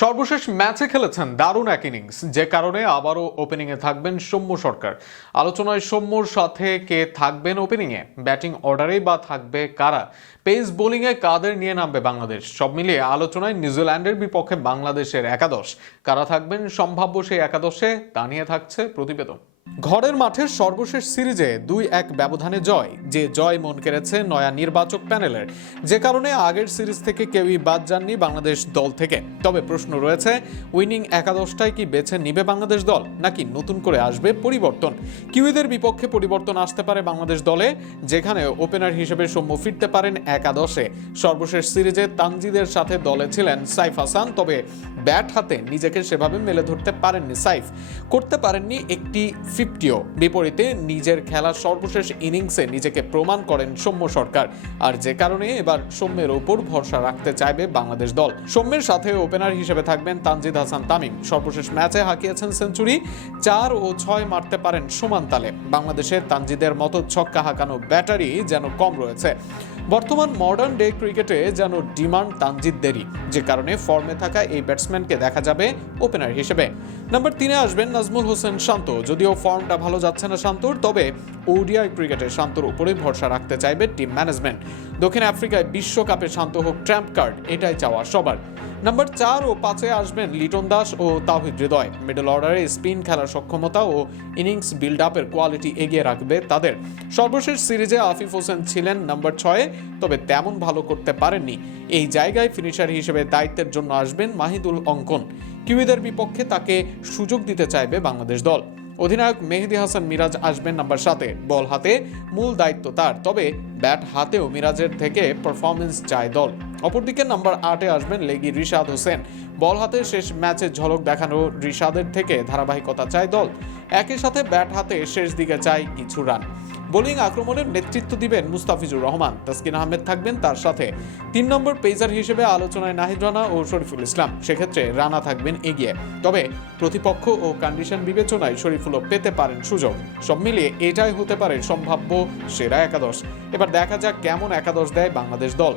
সর্বশেষ ম্যাচে খেলেছেন দারুণ এক ইনিংস, যে কারণে আবারও ওপেনিংয়ে থাকবেন সৌম্য সরকার। আলোচনায় সৌম্যর সাথে কে থাকবেন ওপেনিংয়ে, ব্যাটিং অর্ডারেই বা থাকবে কারা, পেস বোলিংয়ে কাদের নিয়ে নামবে বাংলাদেশ, সব মিলিয়ে আলোচনায় নিউজিল্যান্ডের বিপক্ষে বাংলাদেশের একাদশ। কারা থাকবেন সম্ভাব্য সেই একাদশে, তা নিয়ে থাকছে প্রতিবেদন। ঘরের মাঠে সর্বশেষ সিরিজে 2-1 ব্যবধানে জয়, যে জয় মন কেড়েছে নয়া নির্বাচক প্যানেলের, যে কারণে আগের সিরিজ থেকে কেউই বাদ যাননি বাংলাদেশ দল থেকে। তবে প্রশ্ন রয়েছে, উইনিং একাদশটাই কি বেছে নিবে বাংলাদেশ দল, নাকি নতুন করে আসবে পরিবর্তন? কিউইদের বিপক্ষে পরিবর্তন আসতে পারে বাংলাদেশ দলে, যেখানে ওপেনার হিসেবে সৌম্য ফিরতে পারেন একাদশে। সর্বশেষ সিরিজে তানজিদের সাথে দলে ছিলেন সাইফ হাসান, তবে ব্যাট হাতে নিজেকে সেভাবে মেলে ধরতে পারেননি সাইফ, করতে পারেননি একটি 50ও। বিপরীতে নিজের খেলার সর্বশেষ ইনিংসে নিজেকে প্রমাণ করেন সৌম্য সরকার, আর যে কারণে এবার সৌম্যের ওপর ভরসা রাখতে চাইবে বাংলাদেশ দল। সৌম্যের সাথে ওপেনার হিসেবে থাকবেন তানজিদ হাসান তামিম। সর্বশেষ ম্যাচে হাঁকিয়েছেন সেঞ্চুরি, 4 ও 6 মারতে পারেন সমান তালে। বাংলাদেশের তানজিদের মতো ছক্কা হাঁকানো ব্যাটারি যেন কম রয়েছে। বর্তমান মডার্ন ডে ক্রিকেটে যেন ডিমান্ড তানজিদদেরই, যে কারণে ফর্মে থাকা এই ব্যাটসম্যানকে দেখা যাবে ওপেনার হিসেবে। নাম্বার 3-এ আসবেন নাজমুল হোসেন শান্ত। যদিও ফর্মটা ভালো যাচ্ছে না শান্তর, তবে ওডিআই ক্রিকেটে শান্তর উপরে ভরসা রাখতে চাইবে টিম ম্যানেজমেন্ট। দক্ষিণ আফ্রিকায় বিশ্বকাপে শান্ত হোক ট্র্যাম্প কার্ড, এটাই চাওয়া সবার। নাম্বার 4 ও 5-এ আসবেন লিটন দাস ও তাওহিদ হৃদয়। মিডল অর্ডারে স্পিন খেলার সক্ষমতা ও ইনিংস বিল্ড আপের কোয়ালিটি এগিয়ে রাখবে তাদের। সর্বশেষ সিরিজে আফিফ হোসেন ছিলেন নাম্বার 6-এ, তবে তেমন ভালো করতে পারেননি। এই জায়গায় ফিনিশার হিসেবে দায়িত্বের জন্য আসবেন মাহিদুল অঙ্কন। কিউইদের বিপক্ষে তাকে সুযোগ দিতে চাইবে বাংলাদেশ দল। অধিনায়ক মেহেদী হাসান মিরাজ আসবেন নাম্বার 7-এ। বল হাতে মূল দায়িত্ব তার, তবে ব্যাট হাতেও মিরাজের থেকে পারফরমেন্স চায় দল। অপরদিকে নাম্বার 8-এ আসবেন লেগি রিশাদ হোসেন। বল হাতে শেষ ম্যাচে ঝলক দেখানো রিশাদের থেকে ধারাবাহিকতা চায় দল, একই সাথে ব্যাট হাতে শেষ দিকে চায় কিছু রান। বোলিং আক্রমণের নেতৃত্ব দিবেন মুস্তাফিজুর রহমান, তাসকিন আহমেদ থাকবেন তার সাথে। 3 নম্বর পেসার হিসেবে আলোচনায় নাহিদ রানা ও শরীফুল ইসলাম, সেক্ষেত্রে রানা থাকবেন এগিয়ে। তবে প্রতিপক্ষ ও কন্ডিশন বিবেচনায় শরীফুলও পেতে পারেন সুযোগ। সব মিলিয়ে এটাই হতে পারে সম্ভাব্য সেরা একাদশ। এবার দেখা যাক কেমন একাদশ দেয় বাংলাদেশ দল।